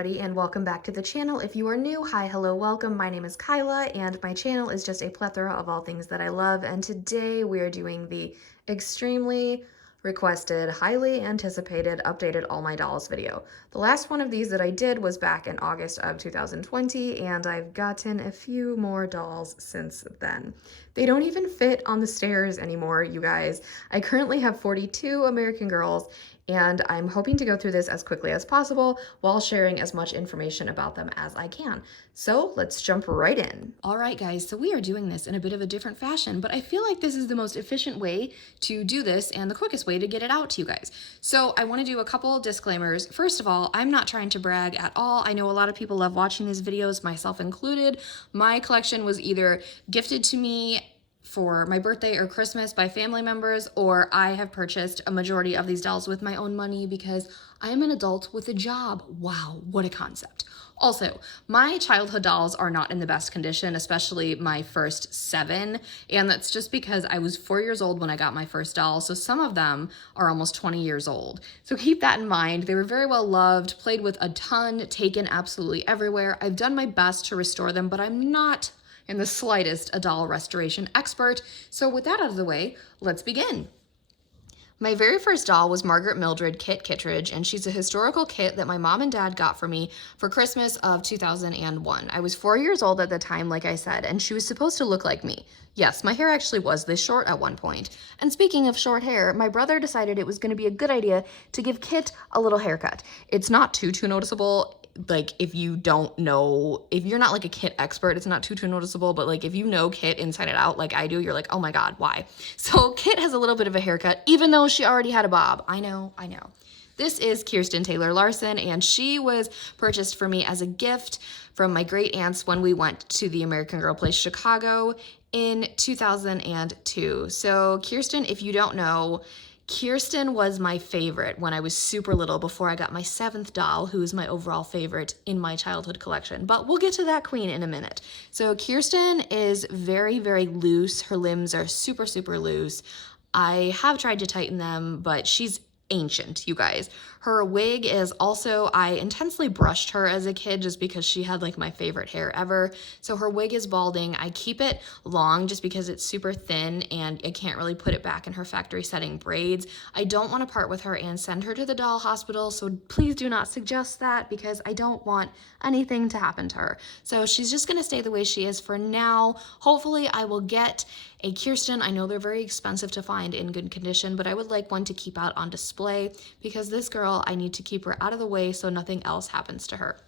everybody, and welcome back to the channel. If you are new, hi, hello, welcome. My name is Kyla, and my channel is just a plethora of all things that I love, and today we are doing the extremely requested, highly anticipated, updated All My Dolls video. The last one of these that I did was back in August of 2020, and I've gotten a few more dolls since then. They don't even fit on the stairs anymore, you guys. I currently have 42 American Girls, and I'm hoping to go through this as quickly as possible while sharing as much information about them as I can. So let's jump right in. All right, guys, so we are doing this in a bit of a different fashion, but I feel like this is the most efficient way to do this and the quickest way to get it out to you guys. So I want to do a couple disclaimers. First of all, I'm not trying to brag at all. I know a lot of people love watching these videos, myself included. My collection was either gifted to me for my birthday or Christmas by family members, or I have purchased a majority of these dolls with my own money because I am an adult with a job. Wow, what a concept. Also, my childhood dolls are not in the best condition, especially my first 7, and that's just because I was 4 years old when I got my first doll, so some of them are almost 20 years old. So keep that in mind. They were very well loved, played with a ton, taken absolutely everywhere. I've done my best to restore them, but I'm not in the slightest a doll restoration expert. So with that out of the way, let's begin. My very first doll was Margaret Mildred Kit Kittredge, and she's a historical kit that my mom and dad got for me for Christmas of 2001. I was 4 years old at the time, like I said, and she was supposed to look like me. Yes, my hair actually was this short at one point. And speaking of short hair, my brother decided it was going to be a good idea to give Kit a little haircut. It's not too noticeable. Like, if you don't know, if you're not like a Kit expert, it's not too noticeable, but like if you know Kit inside and out like I do, you're like, oh my God, why? So Kit has a little bit of a haircut, even though she already had a bob. I know. This is Kirsten Taylor Larson, and she was purchased for me as a gift from my great aunts when we went to the American Girl Place Chicago in 2002. So Kirsten, if you don't know, Kirsten was my favorite when I was super little before I got my 7th doll, who is my overall favorite in my childhood collection. But we'll get to that queen in a minute. So Kirsten is very, very loose. Her limbs are super, super loose. I have tried to tighten them, but she's ancient, you guys. Her wig is also, I intensely brushed her as a kid just because she had like my favorite hair ever. So her wig is balding. I keep it long just because it's super thin and I can't really put it back in her factory setting braids. I don't want to part with her and send her to the doll hospital, so please do not suggest that because I don't want anything to happen to her. So she's just going to stay the way she is for now. Hopefully I will get a Kirsten. I know they're very expensive to find in good condition, but I would like one to keep out on display because this girl, I need to keep her out of the way so nothing else happens to her.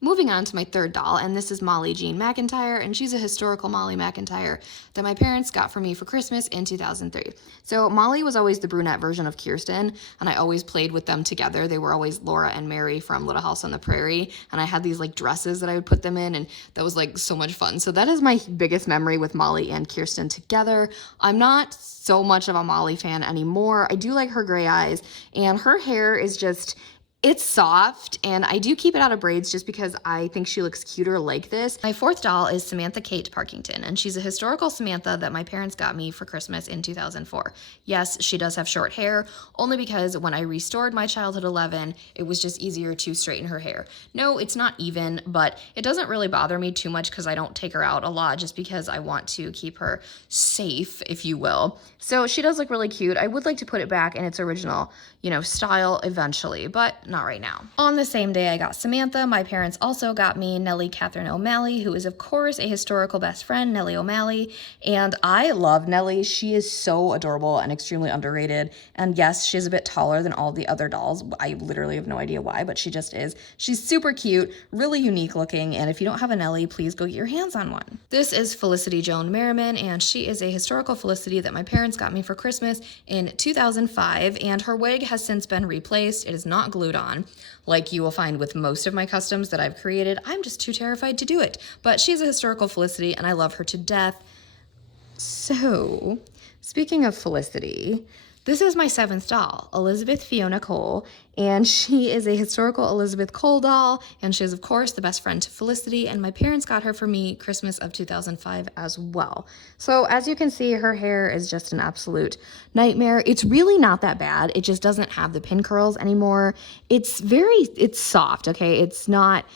Moving on to my third doll, and this is Molly Jean McIntyre, and she's a historical Molly McIntyre that my parents got for me for Christmas in 2003. So Molly was always the brunette version of Kirsten, and I always played with them together. They were always Laura and Mary from Little House on the Prairie, and I had these like dresses that I would put them in, and that was like so much fun. So that is my biggest memory with Molly and Kirsten together. I'm not so much of a Molly fan anymore. I do like her gray eyes, and her hair is just, it's soft, and I do keep it out of braids just because I think she looks cuter like this. My fourth doll is Samantha Kate Parkington, and she's a historical Samantha that my parents got me for Christmas in 2004. Yes, she does have short hair, only because when I restored my childhood 11, it was just easier to straighten her hair. No, it's not even, but it doesn't really bother me too much because I don't take her out a lot just because I want to keep her safe, if you will. So she does look really cute. I would like to put it back in its original, style eventually, but not right now. On the same day I got Samantha, my parents also got me Nellie Catherine O'Malley, who is of course a historical best friend, Nellie O'Malley, and I love Nellie. She is so adorable and extremely underrated, and yes, she's a bit taller than all the other dolls. I literally have no idea why, but she just is. She's super cute, really unique looking, and if you don't have a Nellie, please go get your hands on one. This is Felicity Joan Merriman, and she is a historical Felicity that my parents got me for Christmas in 2005, and her wig has since been replaced. It is not glued on, like you will find with most of my customs that I've created. I'm just too terrified to do it. But she's a historical Felicity, and I love her to death. So, speaking of Felicity, This is my 7th doll, Elizabeth Fiona Cole, and she is a historical Elizabeth Cole doll, and she is, of course, the best friend to Felicity, and my parents got her for me Christmas of 2005 as well. So as you can see, her hair is just an absolute nightmare. It's really not that bad. It just doesn't have the pin curls anymore. It's soft, okay? It's not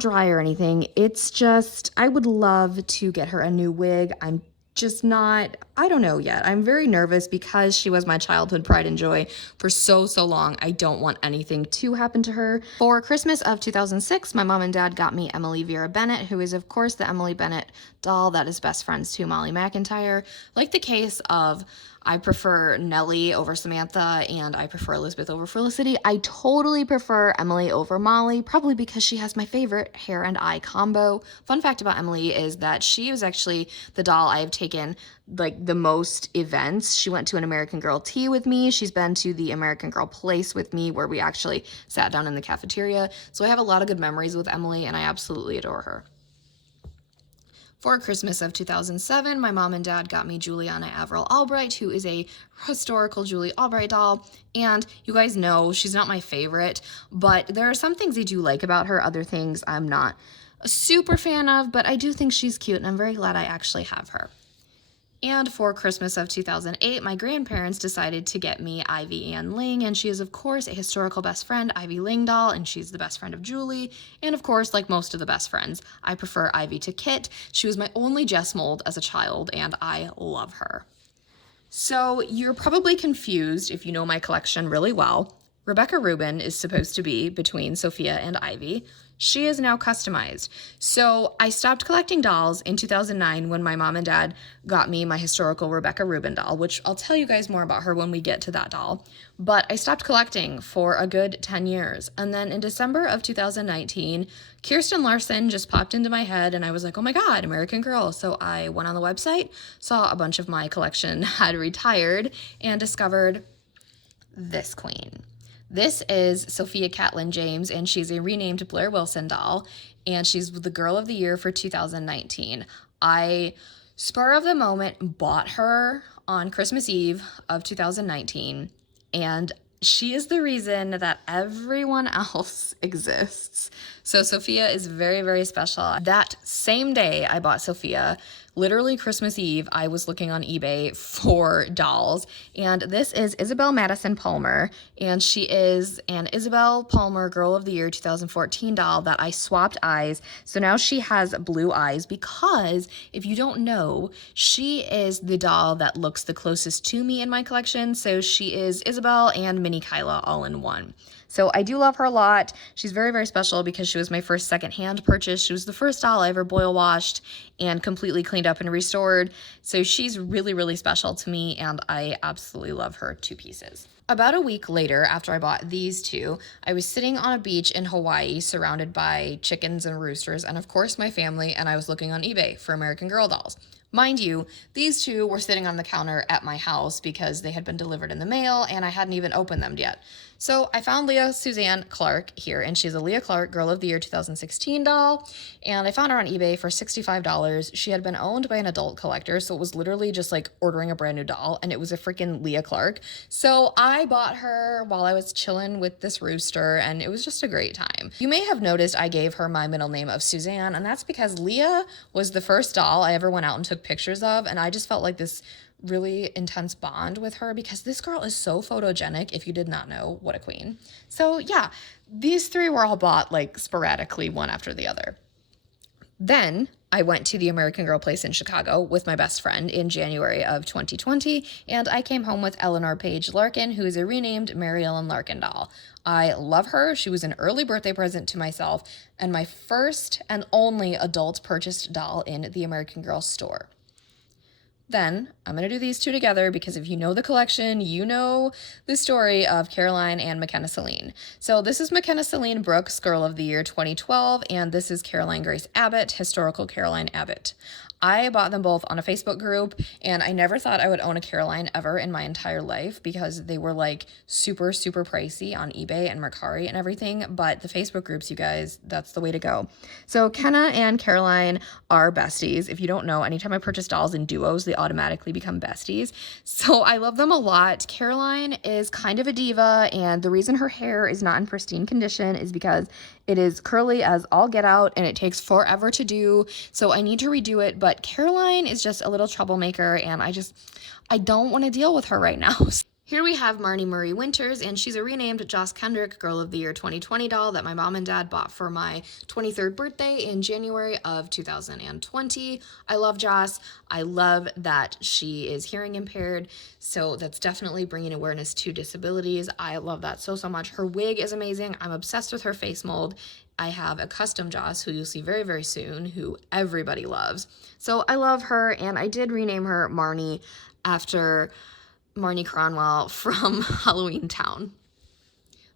dry or anything. It's just, I would love to get her a new wig. I'm just not, I don't know yet. I'm very nervous because she was my childhood pride and joy for so long. I don't want anything to happen to her. For Christmas of 2006, my mom and dad got me Emily Vera Bennett, who is of course the Emily Bennett doll that is best friends to Molly McIntyre. Like the case of I prefer Nellie over Samantha and I prefer Elizabeth over Felicity, I totally prefer Emily over Molly, probably because she has my favorite hair and eye combo. Fun fact about Emily is that she was actually the doll I have taken like the most events. She went to an American Girl tea with me. She's been to the American Girl place with me where we actually sat down in the cafeteria. So I have a lot of good memories with Emily and I absolutely adore her. For Christmas of 2007, my mom and dad got me Juliana Averill Albright, who is a historical Julie Albright doll. And you guys know she's not my favorite, but there are some things I do like about her, other things I'm not a super fan of, but I do think she's cute and I'm very glad I actually have her. And for Christmas of 2008, my grandparents decided to get me Ivy Ann Ling, and she is, of course, a historical best friend, Ivy Ling doll, and she's the best friend of Julie. And, of course, like most of the best friends, I prefer Ivy to Kit. She was my only Jess mold as a child, and I love her. So you're probably confused if you know my collection really well. Rebecca Rubin is supposed to be between Sophia and Ivy. She is now customized. So I stopped collecting dolls in 2009 when my mom and dad got me my historical Rebecca Rubin doll, which I'll tell you guys more about her when we get to that doll. But I stopped collecting for a good 10 years. And then in December of 2019, Kirsten Larson just popped into my head and I was like, oh my God, American Girl. So I went on the website, saw a bunch of my collection had retired, and discovered this queen. This is Sophia Catlin James, and she's a renamed Blair Wilson doll, and she's the Girl of the Year for 2019. I, spur of the moment, bought her on Christmas Eve of 2019, and she is the reason that everyone else exists. So Sophia is very special. That same day I bought Sophia, literally Christmas Eve, I was looking on eBay for dolls, and this is Isabel Madison Palmer, and she is an Isabel Palmer Girl of the Year 2014 doll that I swapped eyes. So now she has blue eyes because, if you don't know, she is the doll that looks the closest to me in my collection. So she is Isabel and Mini Kyla all in one. So I do love her a lot. She's very special because she was my first secondhand purchase. She was the first doll I ever boil washed and completely cleaned up and restored. So she's really special to me, and I absolutely love her to pieces. About a week later, after I bought these two, I was sitting on a beach in Hawaii surrounded by chickens and roosters and of course my family, and I was looking on eBay for American Girl dolls. Mind you, these two were sitting on the counter at my house because they had been delivered in the mail and I hadn't even opened them yet. So I found Leah Suzanne Clark here, and she's a Leah Clark Girl of the Year 2016 doll, and I found her on eBay for $65. She had been owned by an adult collector, so it was literally just like ordering a brand new doll, and it was a freaking Leah Clark. So I bought her while I was chilling with this rooster, and it was just a great time. You may have noticed I gave her my middle name of Suzanne, and that's because Leah was the first doll I ever went out and took pictures of, and I just felt like this really intense bond with her because this girl is so photogenic. If you did not know, what a queen. So yeah, these three were all bought like sporadically, one after the other. Then I went to the American Girl place in Chicago with my best friend in January of 2020, and I came home with Eleanor Paige Larkin, who is a renamed Mary Ellen Larkin doll. I love her. She was an early birthday present to myself and my first and only adult purchased doll in the American Girl store. Then I'm going to do these two together because if you know the collection, you know the story of Caroline and McKenna Celine. So this is McKenna Celine Brooks, Girl of the Year 2012, and this is Caroline Grace Abbott, Historical Caroline Abbott. I bought them both on a Facebook group, and I never thought I would own a Caroline ever in my entire life because they were like super, super pricey on eBay and Mercari and everything. But the Facebook groups, you guys, that's the way to go. So Kenna and Caroline are besties. If you don't know, anytime I purchase dolls in duos, they automatically become besties. So I love them a lot. Caroline is kind of a diva, and the reason her hair is not in pristine condition is because it is curly as all get out and it takes forever to do. So I need to redo it. But Caroline is just a little troublemaker, and I don't want to deal with her right now. Here we have Marnie Marie Winters, and she's a renamed Joss Kendrick Girl of the Year 2020 doll that my mom and dad bought for my 23rd birthday in January of 2020. I love Joss. I love that she is hearing impaired, so that's definitely bringing awareness to disabilities. I love that so much. Her wig is amazing. I'm obsessed with her face mold. I have a custom Joss who you'll see very, very soon, who everybody loves. So I love her, and I did rename her Marnie after Marnie Cronwell from Halloween Town.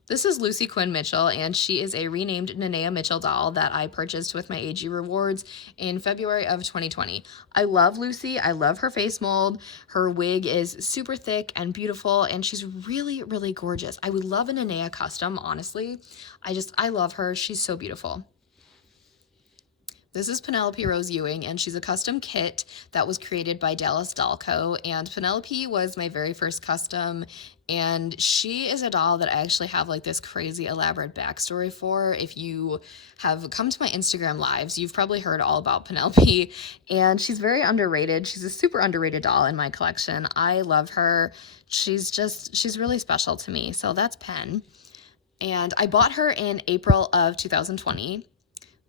This is Lucy Quinn Mitchell, and she is a renamed Nenea Mitchell doll that I purchased with my AG Rewards in February of 2020. I love Lucy. I love her face mold. Her wig is super thick and beautiful, and she's really, really gorgeous. I would love a Nenea custom, honestly. I love her. She's so beautiful. This is Penelope Rose Ewing, and she's a custom kit that was created by Dallas Doll Co. And Penelope was my very first custom, and she is a doll that I actually have like this crazy elaborate backstory for. If you have come to my Instagram lives, you've probably heard all about Penelope, and she's very underrated. She's a super underrated doll in my collection. I love her. She's really special to me. So that's Pen. And I bought her in April of 2020.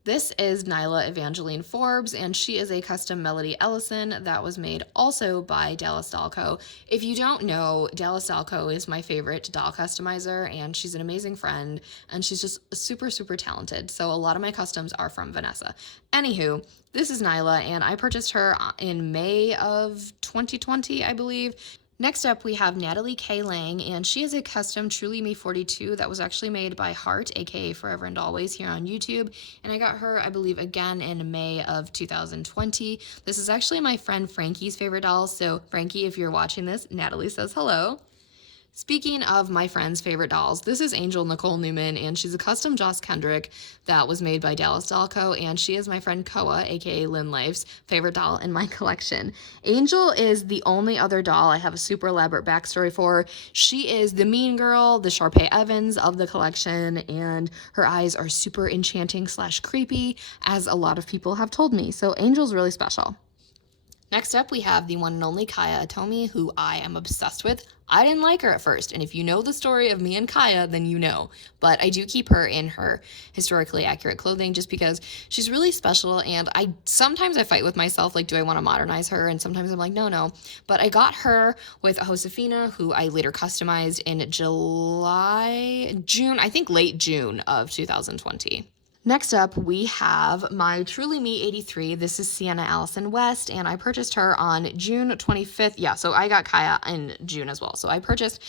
This is Nyla Evangeline Forbes, and she is a custom Melody Ellison that was made also by Dallas Doll Co. If you don't know, Dallas Doll Co. is my favorite doll customizer, and she's an amazing friend, and she's just super, super talented. So a lot of my customs are from Vanessa. Anywho, this is Nyla, and I purchased her in May of 2020, I believe. Next up, we have Natalie K. Lang, and she is a custom Truly Me 42 that was actually made by Heart, aka Forever and Always, here on YouTube. And I got her, I believe, again in May of 2020. This is actually my friend Frankie's favorite doll. So Frankie, if you're watching this, Natalie says hello. Speaking of my friend's favorite dolls, this is Angel Nicole Newman, and she's a custom Joss Kendrick that was made by Dallas Doll Co., and she is my friend Koa, aka Lynn Life's favorite doll in my collection. Angel is the only other doll I have a super elaborate backstory for. She is the mean girl, the Sharpay Evans of the collection, and her eyes are super enchanting / creepy, as a lot of people have told me, so Angel's really special. Next up, we have the one and only Kaya Atomi, who I am obsessed with. I didn't like her at first, and if you know the story of me and Kaya, then you know. But I do keep her in her historically accurate clothing just because she's really special, and sometimes I fight with myself, like, do I want to modernize her? And sometimes I'm like, no. But I got her with a Josefina, who I later customized in June, I think late June of 2020. Next up, we have my Truly Me 83. This is Sienna Allison West, and I purchased her on June 25th. Yeah, so I got Kaya in June as well. So I purchased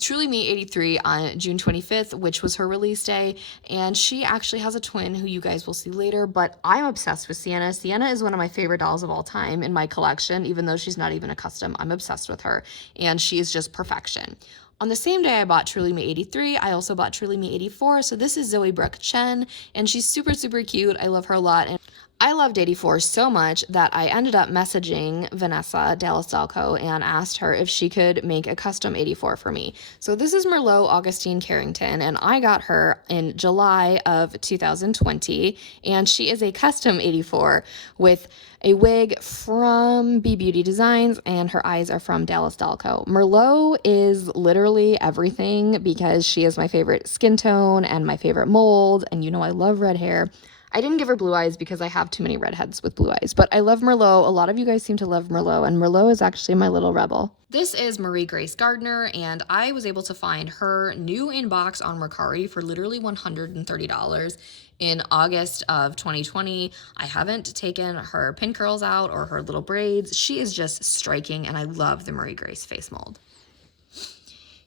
Truly Me 83 on June 25th, which was her release day, and she actually has a twin who you guys will see later, but I'm obsessed with Sienna. Sienna is one of my favorite dolls of all time in my collection, even though she's not even a custom. I'm obsessed with her, and she is just perfection. On the same day I bought Truly Me 83, I also bought Truly Me 84. So this is Zoe Brooke Chen, and she's super, super cute. I love her a lot. And I loved 84 so much that I ended up messaging Vanessa, Dallas Doll Co., and asked her if she could make a custom 84 for me. So this is Merlot Augustine Carrington, and I got her in July of 2020, and she is a custom 84 with a wig from B Beauty Designs, and her eyes are from Dallas Doll Co. Merlot is literally everything because she is my favorite skin tone and my favorite mold, and you know I love red hair. I didn't give her blue eyes because I have too many redheads with blue eyes, but I love Merlot. A lot of you guys seem to love Merlot, and Merlot is actually my little rebel. This is Marie Grace Gardner, and I was able to find her new in box on Mercari for literally $130 in August of 2020. I haven't taken her pin curls out or her little braids. She is just striking, and I love the Marie Grace face mold.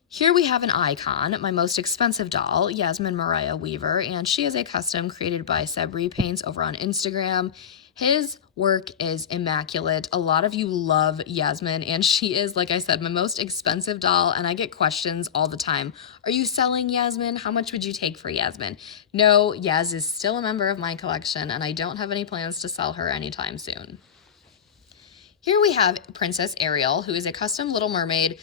Here we have an icon, my most expensive doll, Yasmin Mariah Weaver, and she is a custom created by Sebri Paints over on Instagram. His work is immaculate. A lot of you love Yasmin, and she is, like I said, my most expensive doll, and I get questions all the time. Are you selling Yasmin? How much would you take for Yasmin? No, Yaz is still a member of my collection, and I don't have any plans to sell her anytime soon. Here we have Princess Ariel, who is a custom Little Mermaid,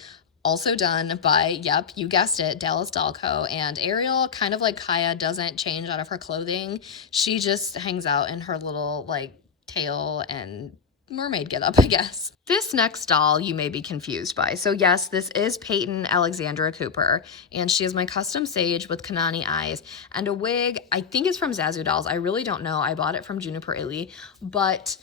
also done by, yep, you guessed it, Dallas Doll Co. And Ariel, kind of like Kaya, doesn't change out of her clothing. She just hangs out in her little, like, tail and mermaid getup, I guess. This next doll you may be confused by. So yes, this is Peyton Alexandra Cooper, and she is my custom sage with Kanani eyes and a wig. I think it's from Zazu Dolls. I really don't know. I bought it from Juniper Illy, but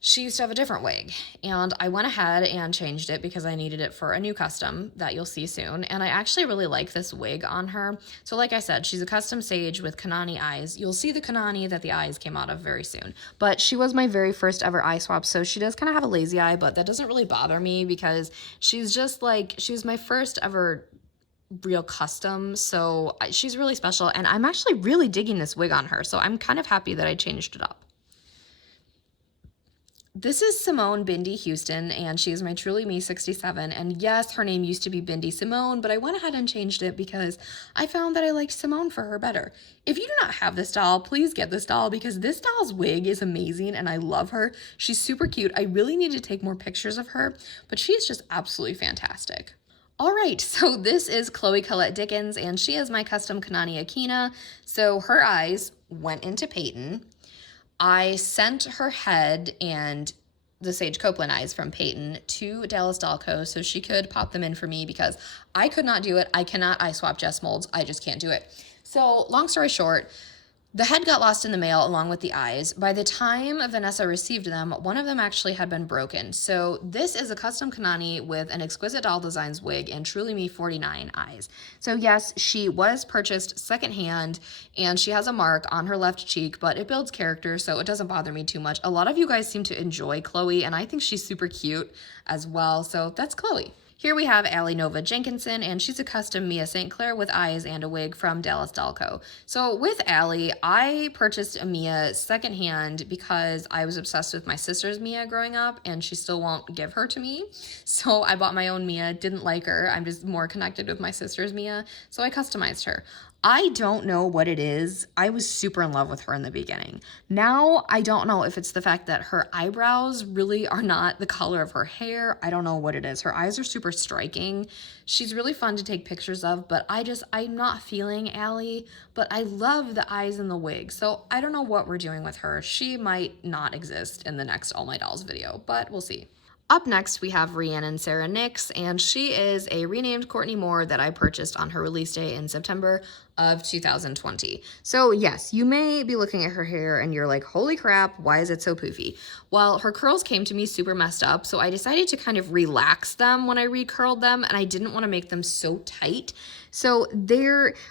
she used to have a different wig, and I went ahead and changed it because I needed it for a new custom that you'll see soon, and I actually really like this wig on her. So like I said, she's a custom sage with Kanani eyes. You'll see the Kanani that the eyes came out of very soon, but she was my very first ever eye swap, so she does kind of have a lazy eye, but that doesn't really bother me because she's just like, she was my first ever real custom, so she's really special, and I'm actually really digging this wig on her, so I'm kind of happy that I changed it up. This is Simone Bindi Houston, and she is my Truly Me 67, and yes, her name used to be Bindi Simone, but I went ahead and changed it because I found that I liked Simone for her better. If you do not have this doll, please get this doll because this doll's wig is amazing, and I love her. She's super cute. I really need to take more pictures of her, but she is just absolutely fantastic. All right, so this is Chloe Colette Dickens, and she is my custom Kanani Akina. So her eyes went into Peyton. I sent her head and the Sage Copeland eyes from Peyton to Dallas Doll Co. so she could pop them in for me because I could not do it. I cannot eye swap Jess molds. I just can't do it. So long story short, the head got lost in the mail along with the eyes. By the time Vanessa received them, one of them actually had been broken. So this is a custom Kanani with an Exquisite Doll Designs wig and Truly Me 49 eyes. So yes, she was purchased secondhand and she has a mark on her left cheek, but it builds character, so it doesn't bother me too much. A lot of you guys seem to enjoy Chloe, and I think she's super cute as well. So that's Chloe. Here we have Allie Nova Jenkinson, and she's a custom Mia St. Clair with eyes and a wig from Dallas Doll Co. So with Allie, I purchased a Mia secondhand because I was obsessed with my sister's Mia growing up, and she still won't give her to me. So I bought my own Mia, didn't like her. I'm just more connected with my sister's Mia, so I customized her. I don't know what it is. I was super in love with her in the beginning. Now, I don't know if it's the fact that her eyebrows really are not the color of her hair. I don't know what it is. Her eyes are super striking. She's really fun to take pictures of, but I'm not feeling Allie, but I love the eyes and the wig. So I don't know what we're doing with her. She might not exist in the next All My Dolls video, but we'll see. Up next, we have Rhiannon Sarah Nix, and she is a renamed Courtney Moore that I purchased on her release day in September of 2020. So yes, you may be looking at her hair and you're like, holy crap, why is it so poofy? Well, her curls came to me super messed up, so I decided to kind of relax them when I recurled them, and I didn't want to make them so tight. So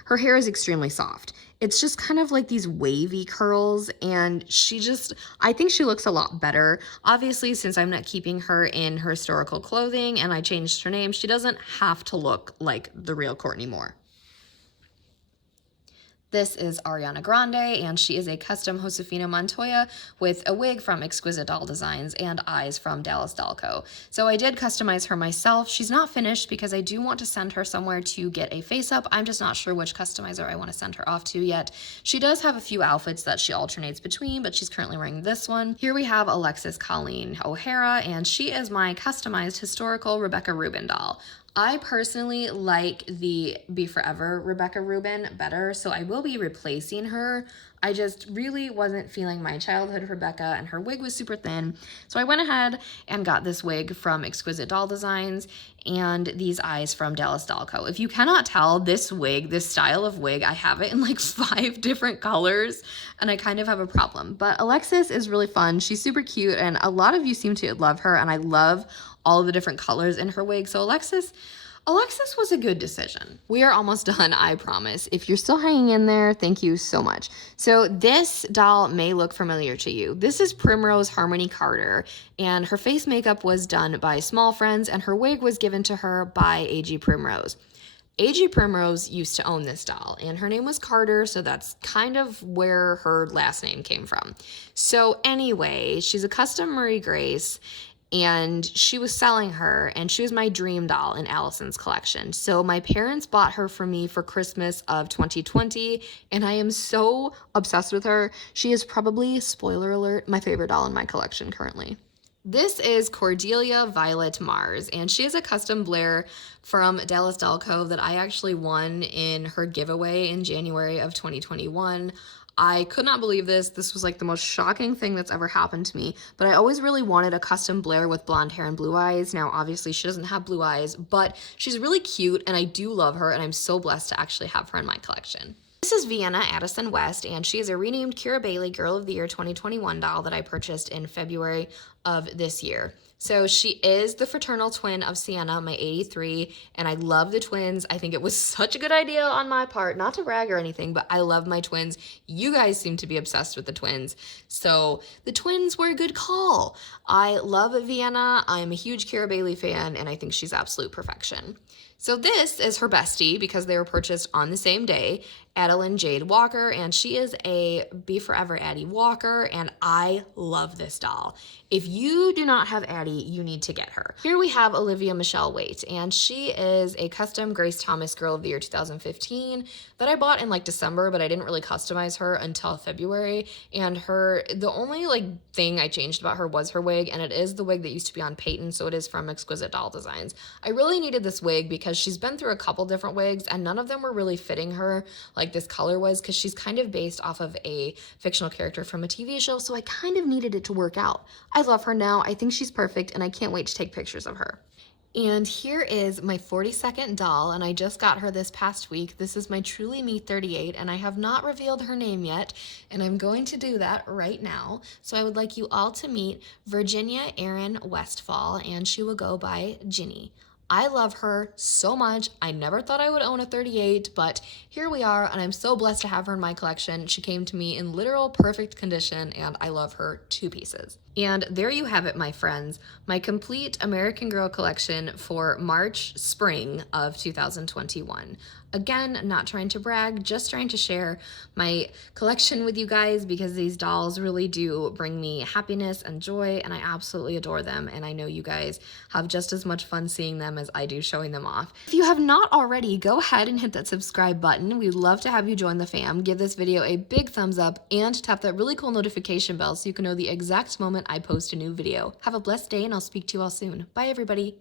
her hair is extremely soft. It's just kind of like these wavy curls, and I think she looks a lot better. Obviously, since I'm not keeping her in her historical clothing and I changed her name, she doesn't have to look like the real Courtney Moore. This is Ariana Grande, and she is a custom Josefina Montoya with a wig from Exquisite Doll Designs and eyes from Dallas Doll Co. So I did customize her myself. She's not finished because I do want to send her somewhere to get a face-up. I'm just not sure which customizer I want to send her off to yet. She does have a few outfits that she alternates between, but she's currently wearing this one. Here we have Alexis Colleen O'Hara, and she is my customized historical Rebecca Rubin doll. I personally like the Be Forever Rebecca Rubin better, so I will be replacing her. I just really wasn't feeling my childhood Rebecca, and her wig was super thin. So I went ahead and got this wig from Exquisite Doll Designs and these eyes from Dallas Doll Co. If you cannot tell, this style of wig, I have it in like 5 different colors, and I kind of have a problem. But Alexis is really fun. She's super cute, and a lot of you seem to love her, and I love all of the different colors in her wig. So Alexis was a good decision. We are almost done, I promise. If you're still hanging in there, thank you so much. So this doll may look familiar to you. This is Primrose Harmony Carter, and her face makeup was done by Small Friends, and her wig was given to her by A.G. Primrose. AG Primrose used to own this doll, and her name was Carter, so that's kind of where her last name came from. So anyway, she's a custom Marie Grace, and she was selling her, and she was my dream doll in Allison's collection. So my parents bought her for me for Christmas of 2020, and I am so obsessed with her. She is probably, spoiler alert, my favorite doll in my collection currently. This is Cordelia Violet Mars, and she is a custom Blair from Dallas Doll Co. that I actually won in her giveaway in January of 2021. I could not believe this. This was like the most shocking thing that's ever happened to me, but I always really wanted a custom Blair with blonde hair and blue eyes. Now, obviously, she doesn't have blue eyes, but she's really cute, and I do love her, and I'm so blessed to actually have her in my collection. This is Vienna Addison West, and she is a renamed Kira Bailey Girl of the Year 2021 doll that I purchased in February of this year. So she is the fraternal twin of Sienna, my 83, and I love the twins. I think it was such a good idea on my part, not to brag or anything, but I love my twins. You guys seem to be obsessed with the twins, so the twins were a good call. I love Vienna. I'm a huge Kira Bailey fan, and I think she's absolute perfection. So this is her bestie because they were purchased on the same day, Adeline Jade Walker, and she is a Be Forever Addie Walker, and I love this doll. If you do not have Addie, you need to get her. Here we have Olivia Michelle Waite, and she is a custom Grace Thomas Girl of the Year 2015 that I bought in like December, but I didn't really customize her until February, and the only like thing I changed about her was her wig, and it is the wig that used to be on Peyton, so it is from Exquisite Doll Designs. I really needed this wig because she's been through a couple different wigs, and none of them were really fitting her like this color was, because she's kind of based off of a fictional character from a TV show, so I kind of needed it to work out. I love her now. I think she's perfect, and I can't wait to take pictures of her. And here is my 42nd doll, and I just got her this past week. This is my Truly Me 38, and I have not revealed her name yet, and I'm going to do that right now. So I would like you all to meet Virginia Erin Westfall, and she will go by Ginny. I love her so much. I never thought I would own a 38, but here we are, and I'm so blessed to have her in my collection. She came to me in literal perfect condition, and I love her to pieces. And there you have it, my friends, my complete American Girl collection for March, spring of 2021. Again, not trying to brag, just trying to share my collection with you guys because these dolls really do bring me happiness and joy, and I absolutely adore them, and I know you guys have just as much fun seeing them as I do showing them off. If you have not already, go ahead and hit that subscribe button. We'd love to have you join the fam. Give this video a big thumbs up and tap that really cool notification bell so you can know the exact moment I post a new video. Have a blessed day, and I'll speak to you all soon. Bye, everybody.